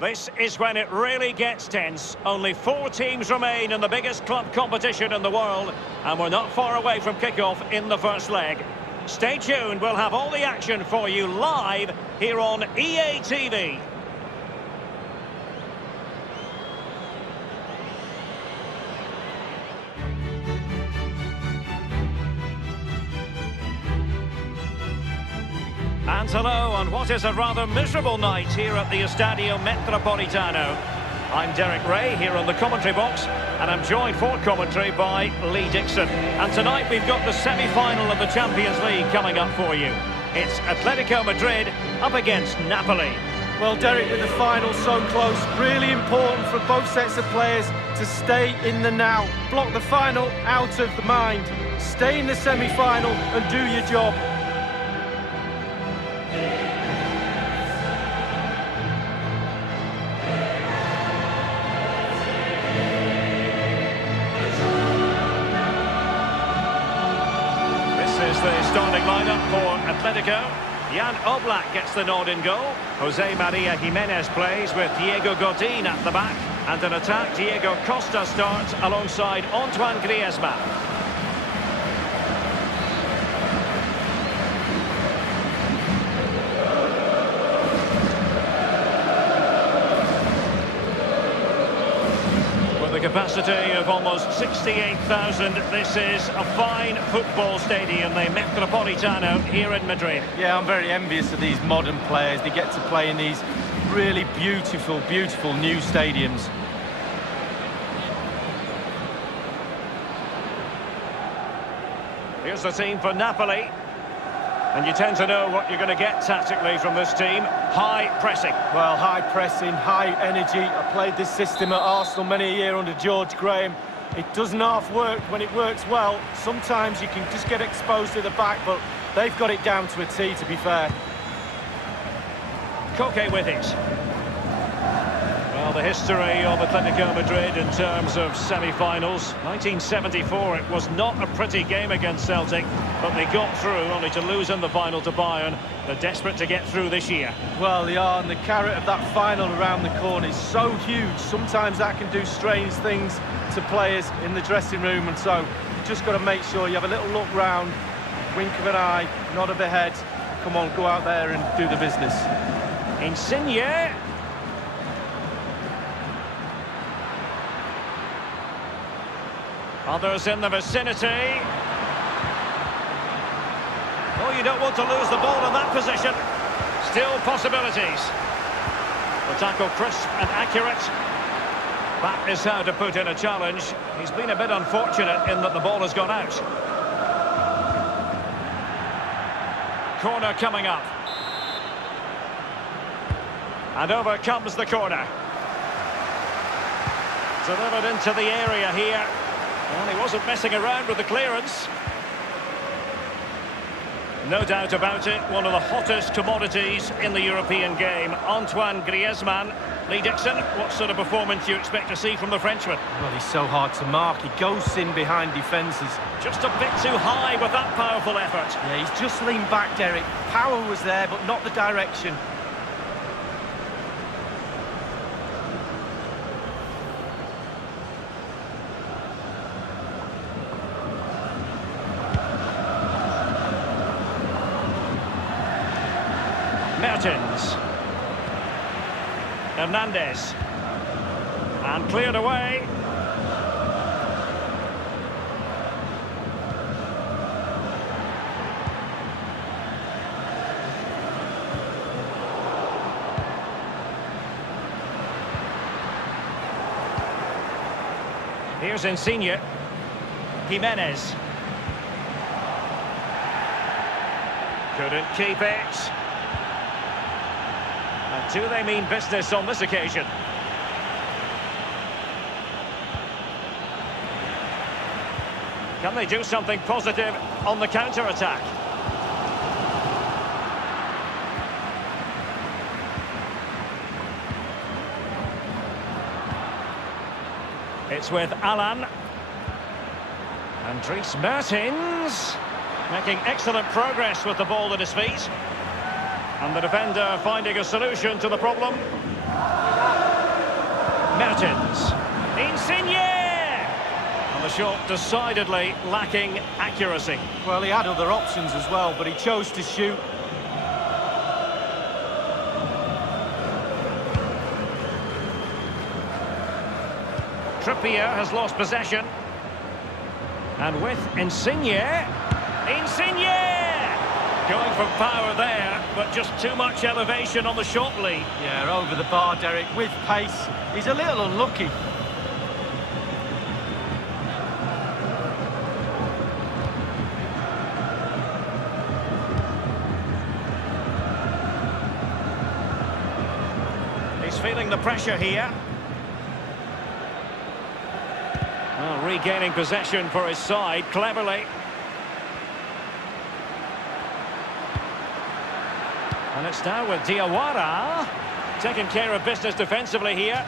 This is when it really gets tense. Only 4 teams remain in the biggest club competition in the world, and we're not far away from kickoff in the first leg. Stay tuned, we'll have all the action for you live here on EA TV. And hello on what is a rather miserable night here at the Estadio Metropolitano. I'm Derek Ray here on the commentary box, and I'm joined for commentary by Lee Dixon. And tonight we've got the semi-final of the Champions League coming up for you. It's Atletico Madrid up against Napoli. Well, Derek, with the final so close, really important for both sets of players to stay in the now. Block the final out of the mind. Stay in the semi-final and do your job. The starting lineup for Atletico. Jan Oblak gets the nod in goal. Jose Maria Jimenez plays with Diego Godin at the back. And in attack, Diego Costa starts alongside Antoine Griezmann. Capacity of almost 68,000. This is a fine football stadium, the Metropolitano here in Madrid. Yeah, I'm very envious of these modern players. They get to play in these really beautiful, beautiful new stadiums. Here's the team for Napoli. And you tend to know what you're going to get tactically from this team. High pressing. Well, high pressing, high energy. I played this system at Arsenal many a year under George Graham. It doesn't half work when it works well. Sometimes you can just get exposed at the back, but they've got it down to a T, to be fair. Koke with it. Well, the history of Atletico Madrid in terms of semi-finals. 1974, it was not a pretty game against Celtic, but they got through, only to lose in the final to Bayern. They're desperate to get through this year. Well, they are, and the carrot of that final around the corner is so huge. Sometimes that can do strange things to players in the dressing room, and so you've just got to make sure you have a little look round, wink of an eye, nod of the head. Come on, go out there and do the business. Insigne. Others in the vicinity. Oh, you don't want to lose the ball in that position. Still possibilities. The tackle crisp and accurate. That is how to put in a challenge. He's been a bit unfortunate in that the ball has gone out. Corner coming up. And over comes the corner. Delivered into the area here. Well, he wasn't messing around with the clearance. No doubt about it, one of the hottest commodities in the European game. Antoine Griezmann. Lee Dixon, what sort of performance do you expect to see from the Frenchman? Well, he's so hard to mark. He goes in behind defences. Just a bit too high with that powerful effort. Yeah, he's just leaned back, Derek. Power was there, but not the direction. Mertens. Hernandez. And cleared away. Here's Insigne. Jimenez. Couldn't keep it. And do they mean business on this occasion? Can they do something positive on the counter-attack? It's with Alan. And Dries Mertens making excellent progress with the ball at his feet. And the defender finding a solution to the problem. Mertens. Insigne! And the shot decidedly lacking accuracy. Well, he had other options as well, but he chose to shoot. Trippier has lost possession. And with Insigne. Insigne! Going for power there, but just too much elevation on the shot lead. Yeah, over the bar, Derek, with pace. He's a little unlucky. He's feeling the pressure here. Well, regaining possession for his side, cleverly. And it's now with Diawara, taking care of business defensively here.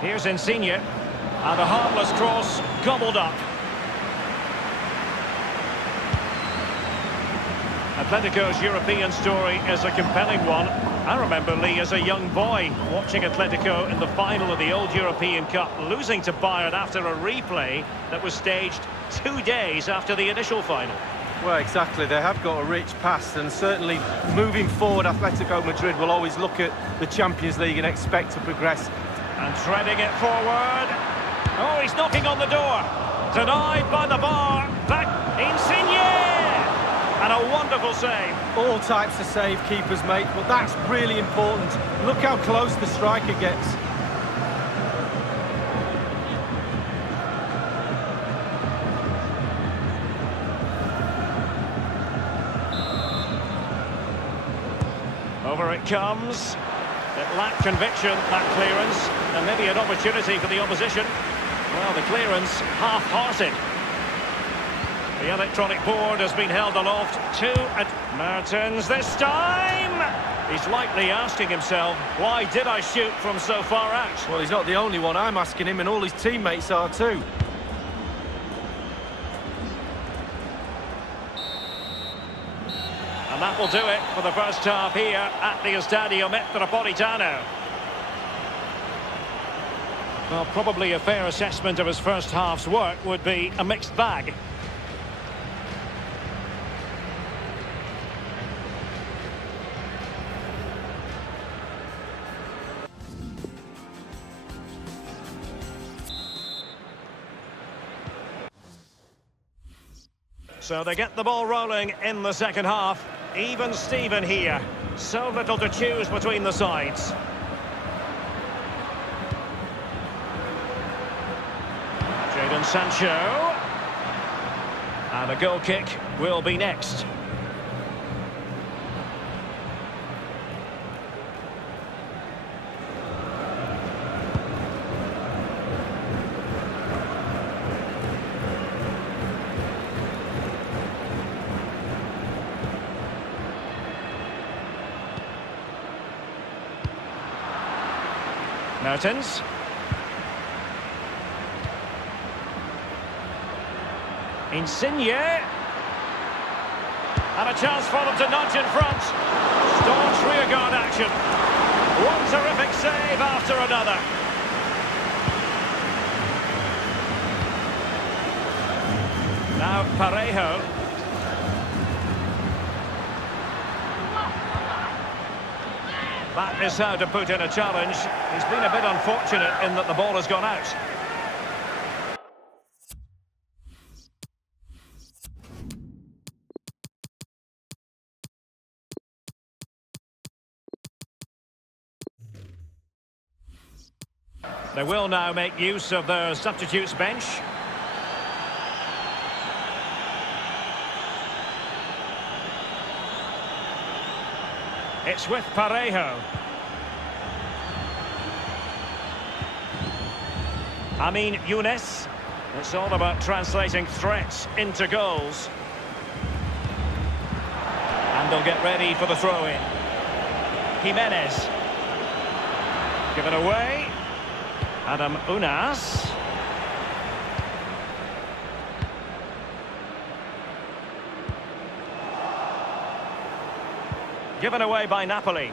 Here's Insigne, and a harmless cross gobbled up. Atletico's European story is a compelling one. I remember, Lee, as a young boy, watching Atletico in the final of the old European Cup, losing to Bayern after a replay that was staged 2 days after the initial final. Well, exactly. They have got a rich past, and certainly moving forward, Atletico Madrid will always look at the Champions League and expect to progress. And threading it forward. Oh, he's knocking on the door. Denied by the bar. Back, Insigne! And a wonderful save. All types of save keepers make, but that's really important. Look how close the striker gets. Over it comes. It lacked conviction, that clearance, and maybe an opportunity for the opposition. Well, the clearance half-hearted. The electronic board has been held aloft at Mertens this time. He's likely asking himself, why did I shoot from so far out? Well, he's not the only one. I'm asking him, and all his teammates are too. And that will do it for the first half here at the Estadio Metropolitano. Well, probably a fair assessment of his first half's work would be a mixed bag. So they get the ball rolling in the second half. Even Steven here. So little to choose between the sides. Jadon Sancho. And a goal kick will be next. Mertens. Insigne. And a chance for them to nudge in front. Staunch rearguard action. One terrific save after another. Now Parejo. That is how to put in a challenge. He's been a bit unfortunate in that the ball has gone out. They will now make use of their substitutes bench. It's with Parejo. Amin Younes. It's all about translating threats into goals. And they'll get ready for the throw-in. Jimenez. Given away. Adam Unas. Given away by Napoly.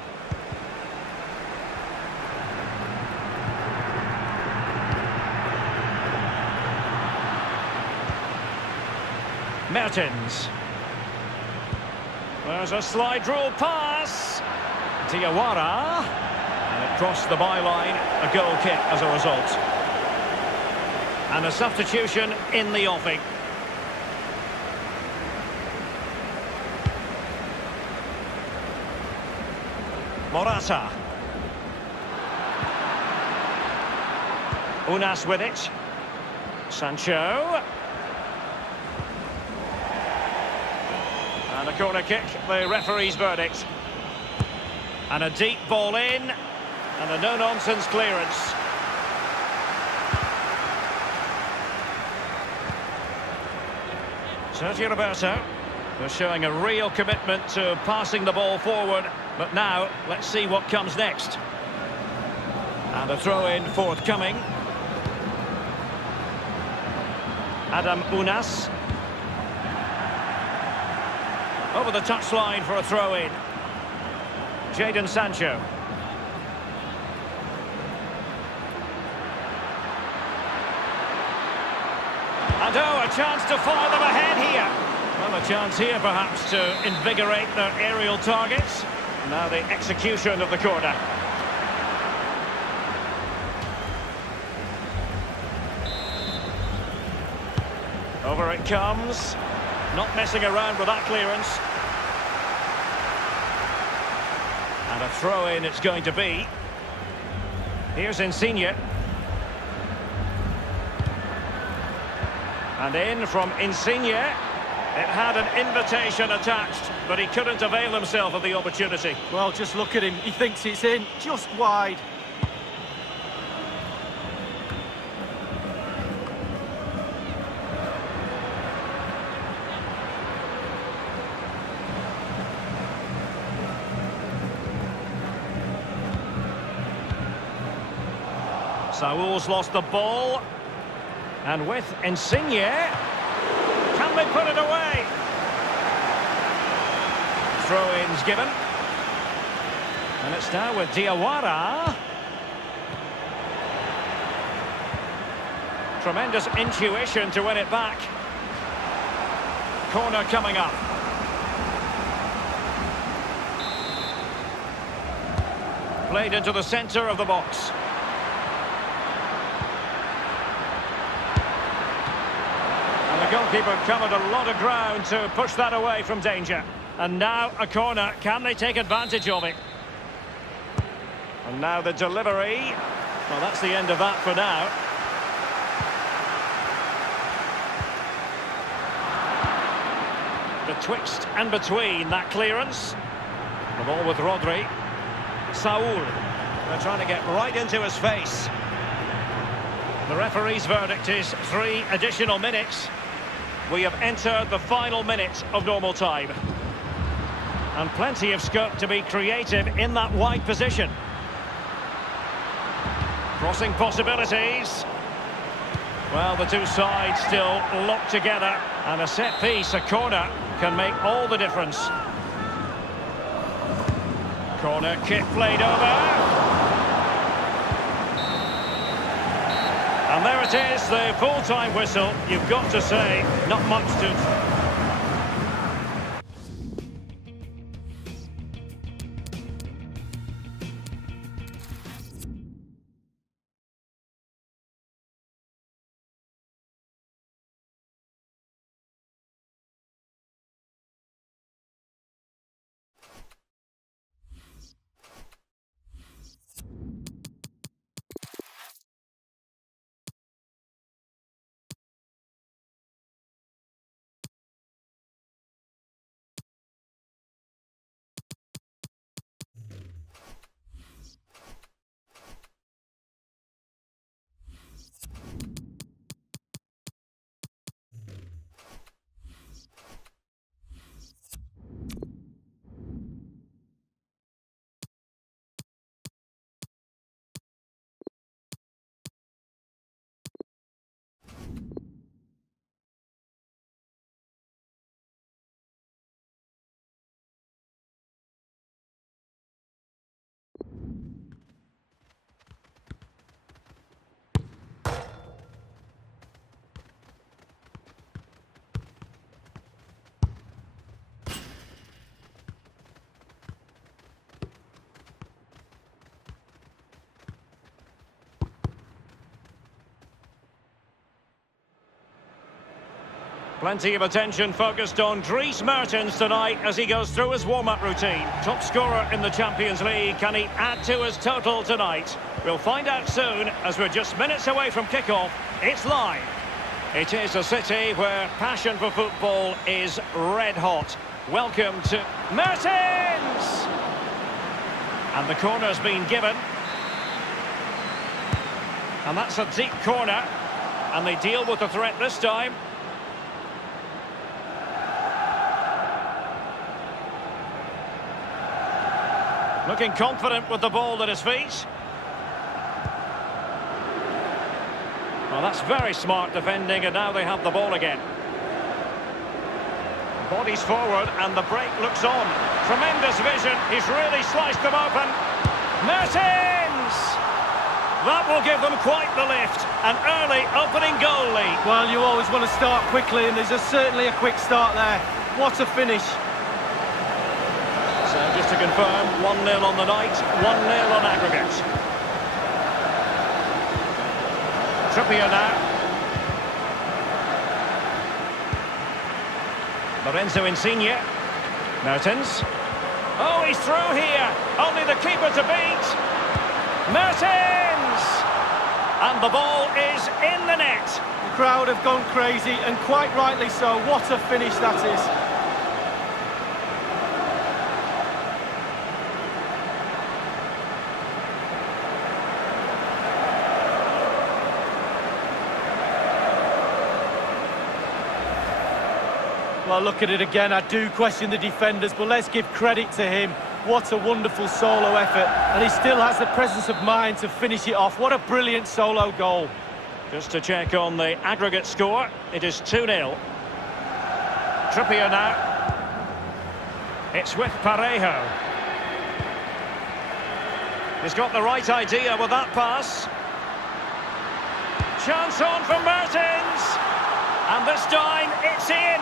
Mertens. There's a slide rule pass. Diawara. And it crossed the byline. A goal kick as a result. And a substitution in the offing. Morata. Unas with it. Sancho. And a corner kick, the referee's verdict. And a deep ball in. And a no-nonsense clearance. Sergio Roberto. They're showing a real commitment to passing the ball forward. But now, let's see what comes next. And a throw-in forthcoming. Adam Unas. Over the touchline for a throw-in. Jadon Sancho. And a chance to fire them ahead here. Well, a chance here perhaps to invigorate their aerial targets. Now the execution of the corner. Over it comes. Not messing around with that clearance. And a throw-in it's going to be. Here's Insigne. And in from Insigne. It had an invitation attached, but he couldn't avail himself of the opportunity. Well, just look at him. He thinks it's in, just wide. Saul's lost the ball. And with Insigne, can they put it away? Throw-ins given. And it's now with Diawara. Tremendous intuition to win it back. Corner coming up. Played into the centre of the box. The goalkeeper covered a lot of ground to push that away from danger. And now a corner. Can they take advantage of it? And now the delivery. Well, that's the end of that for now. Betwixt and between that clearance. The ball with Rodri. Saul. They're trying to get right into his face. The referee's verdict is 3 additional minutes. We have entered the final minute of normal time. And plenty of scope to be creative in that wide position. Crossing possibilities. Well, the two sides still locked together. And a set piece, a corner, can make all the difference. Corner kick played over. And there it is, the full-time whistle. You've got to say, not much to... Plenty of attention focused on Dries Mertens tonight as he goes through his warm-up routine. Top scorer in the Champions League, can he add to his total tonight? We'll find out soon as we're just minutes away from kickoff. It's live. It is a city where passion for football is red hot. Welcome to Mertens! And the corner's been given. And that's a deep corner. And they deal with the threat this time. Looking confident with the ball at his feet. Well, that's very smart defending, and now they have the ball again. Bodies forward, and the break looks on. Tremendous vision. He's really sliced them open. Mertens! That will give them quite the lift. An early opening goal lead. Well, you always want to start quickly, and there's certainly a quick start there. What a finish. So just to confirm, 1-0 on the night, 1-0 on aggregate. Trippier now. Lorenzo Insigne. Mertens. Oh, he's through here. Only the keeper to beat. Mertens! And the ball is in the net. The crowd have gone crazy, and quite rightly so. What a finish that is. Well, look at it again. I do question the defenders, but let's give credit to him. What a wonderful solo effort. And he still has the presence of mind to finish it off. What a brilliant solo goal. Just to check on the aggregate score, it is 2-0. Trippier now. It's with Parejo. He's got the right idea with that pass. Chance on for Mertens. And this time, it's in.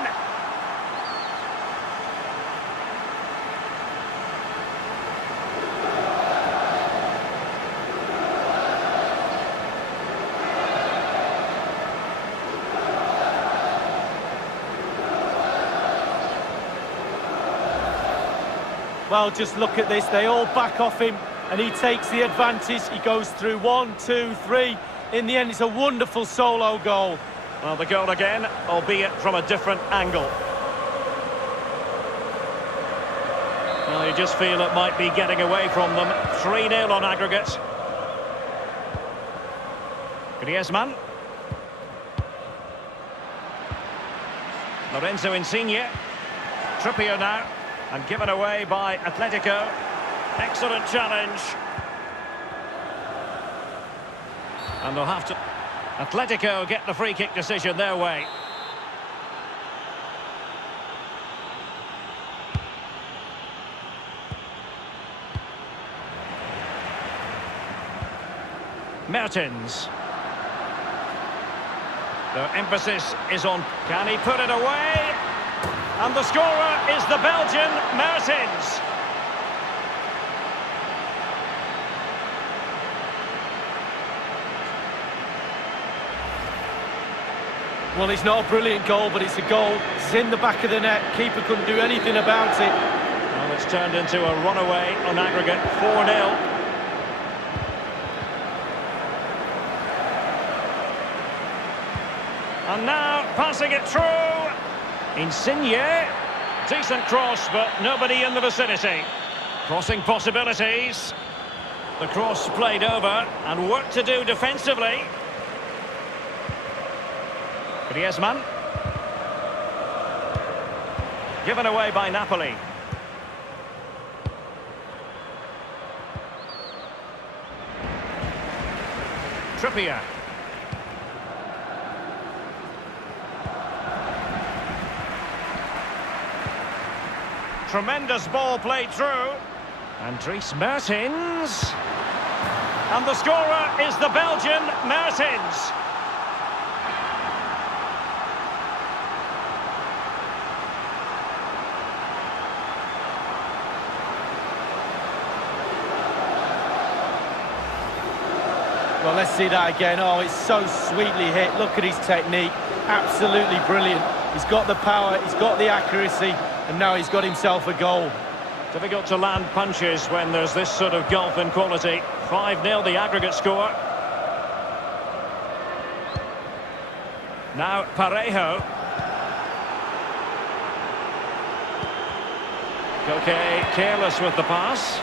Well, just look at this. They all back off him, and he takes the advantage. He goes through 1, 2, 3. In the end, it's a wonderful solo goal. Well, the goal again, albeit from a different angle. Well, you just feel it might be getting away from them. 3-0 on aggregate. Griezmann. Lorenzo Insigne. Trippier now. And given away by Atletico. Excellent challenge. And they'll have to... Atletico get the free kick decision their way. Mertens. The emphasis is on, can he put it away? And the scorer is the Belgian, Mertens. Well, it's not a brilliant goal, but it's a goal. It's in the back of the net. Keeper couldn't do anything about it. Well, it's turned into a runaway on aggregate, 4-0. And now, passing it through. Insigne. Decent cross, but nobody in the vicinity. Crossing possibilities. The cross played over, and work to do defensively. Griezmann. Given away by Napoly. Trippier. Tremendous ball played through. And Dries Mertens. And the scorer is the Belgian, Mertens. Well, let's see that again. Oh, it's so sweetly hit. Look at his technique. Absolutely brilliant. He's got the power, he's got the accuracy, and now he's got himself a goal. Difficult to land punches when there's this sort of gulf in quality. 5-0 the aggregate score. Now Parejo. Okay, careless with the pass.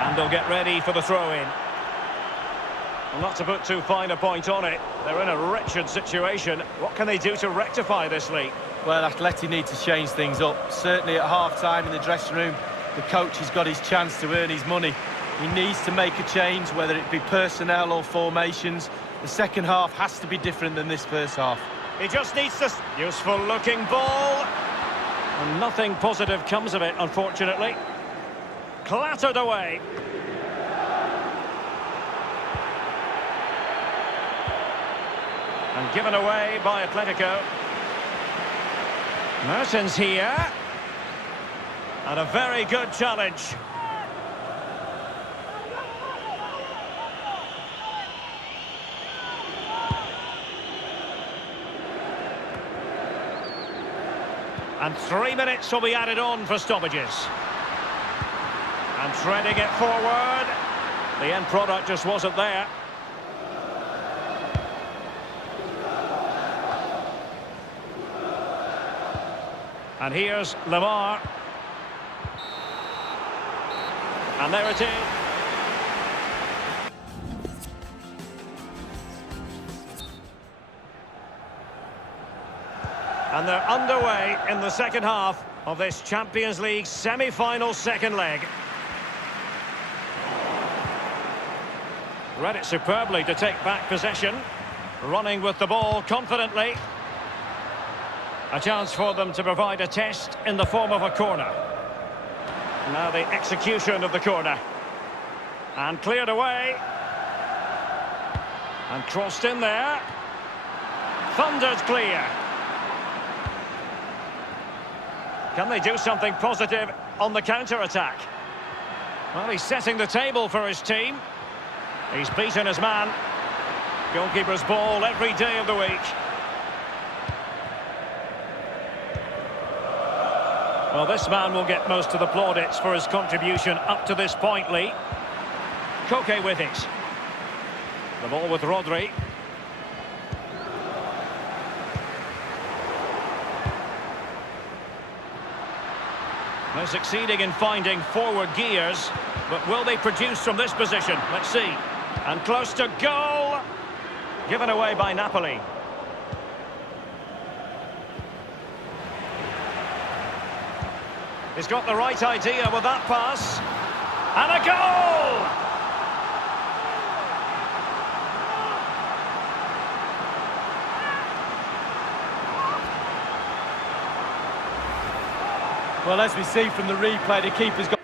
And they'll get ready for the throw-in. Well, not to put too fine a point on it, they're in a wretched situation. What can they do to rectify this lead? Well, Atleti need to change things up. Certainly at half-time in the dressing room, the coach has got his chance to earn his money. He needs to make a change, whether it be personnel or formations. The second half has to be different than this first half. He just needs this useful-looking ball. And nothing positive comes of it, unfortunately. Clattered away. And given away by Atletico. Mertens here. And a very good challenge. And 3 minutes will be added on for stoppages. And treading it forward. The end product just wasn't there. And here's Lemar. And there it is. And they're underway in the second half of this Champions League semi-final second leg. Read it superbly to take back possession. Running with the ball confidently. A chance for them to provide a test in the form of a corner. Now the execution of the corner. And cleared away. And crossed in there. Thundered clear. Can they do something positive on the counter-attack? Well, he's setting the table for his team. He's beaten his man. Goalkeeper's ball every day of the week. Well, this man will get most of the plaudits for his contribution up to this point, Lee. Koke with it. The ball with Rodri. They're succeeding in finding forward gears, but will they produce from this position? Let's see. And close to goal. Given away by Napoly. He's got the right idea with that pass. And a goal! Well, as we see from the replay, the keeper's got...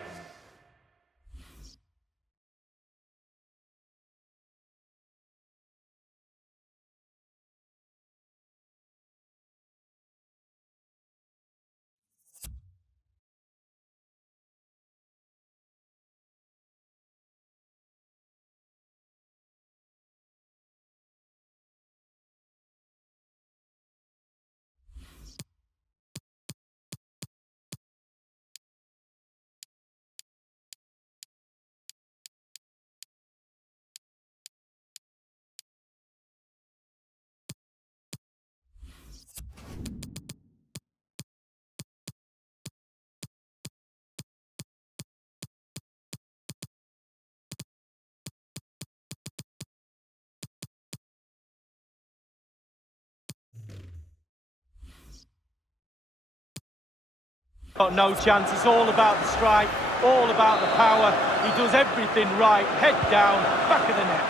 Got no chance. It's all about the strike, all about the power. He does everything right. Head down, back of the net.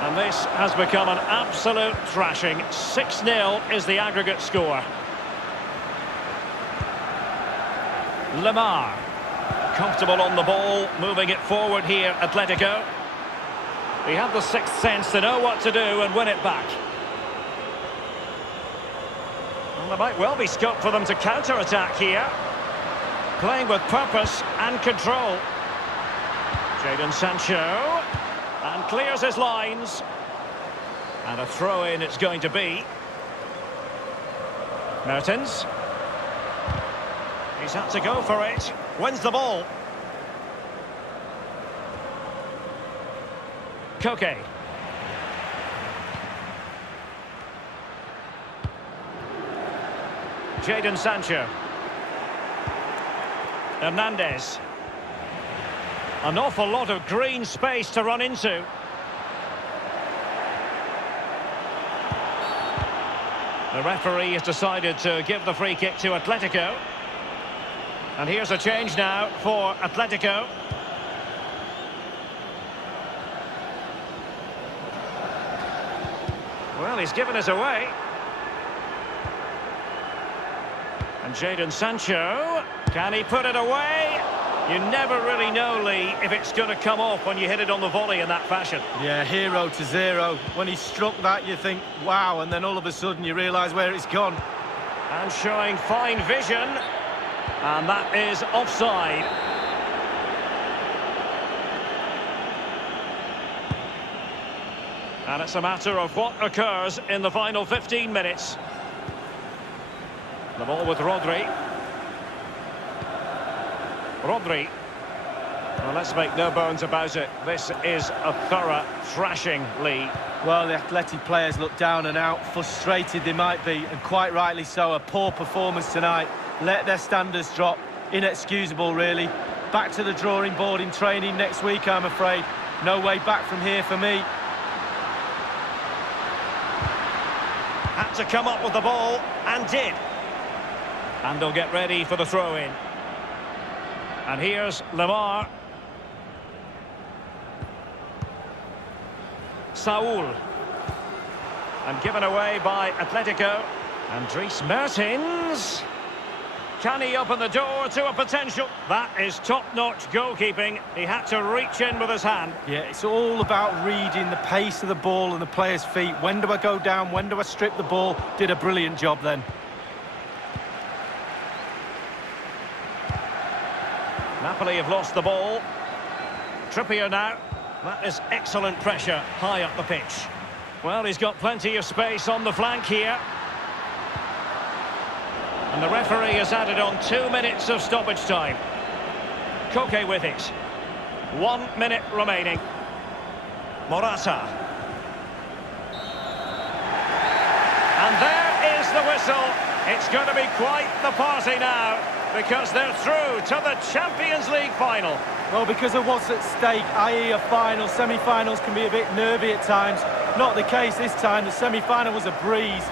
And this has become an absolute thrashing. 6-0 is the aggregate score. Lemar. Comfortable on the ball, moving it forward here, Atletico. He had the sixth sense to know what to do and win it back. Well, there might well be scope for them to counter-attack here. Playing with purpose and control. Jadon Sancho. And clears his lines. And a throw-in it's going to be. Mertens. He's had to go for it. Wins the ball. Koke. Jadon Sancho. Hernandez. An awful lot of green space to run into. The referee has decided to give the free kick to Atletico. And here's a change now for Atletico. Well, he's given us away. And Jadon Sancho, can he put it away? You never really know, Lee, if it's going to come off when you hit it on the volley in that fashion. Yeah, 0-0. When he struck that, you think, wow, and then all of a sudden you realise where it's gone. And showing fine vision. And that is offside. And it's a matter of what occurs in the final 15 minutes. The ball with Rodri. Rodri. Well, let's make no bones about it. This is a thorough thrashing, Lee. Well, the Athletic players look down and out, frustrated they might be, and quite rightly so. A poor performance tonight. Let their standards drop. Inexcusable, really. Back to the drawing board in training next week, I'm afraid. No way back from here for me. Had to come up with the ball, and did. And they'll get ready for the throw-in. And here's Lemar. Saul. And given away by Atletico. And Dries Mertens. Can he open the door to a potential? That is top-notch goalkeeping. He had to reach in with his hand. Yeah, it's all about reading the pace of the ball and the player's feet. When do I go down? When do I strip the ball? Did a brilliant job then. Napoli have lost the ball. Trippier now. That is excellent pressure high up the pitch. Well, he's got plenty of space on the flank here. And the referee has added on 2 minutes of stoppage time. Koke with it. 1 minute remaining. Morata. And there is the whistle. It's going to be quite the party now, because they're through to the Champions League final. Well, because of what's at stake, i.e. a final, semi-finals can be a bit nervy at times. Not the case this time. The semi-final was a breeze.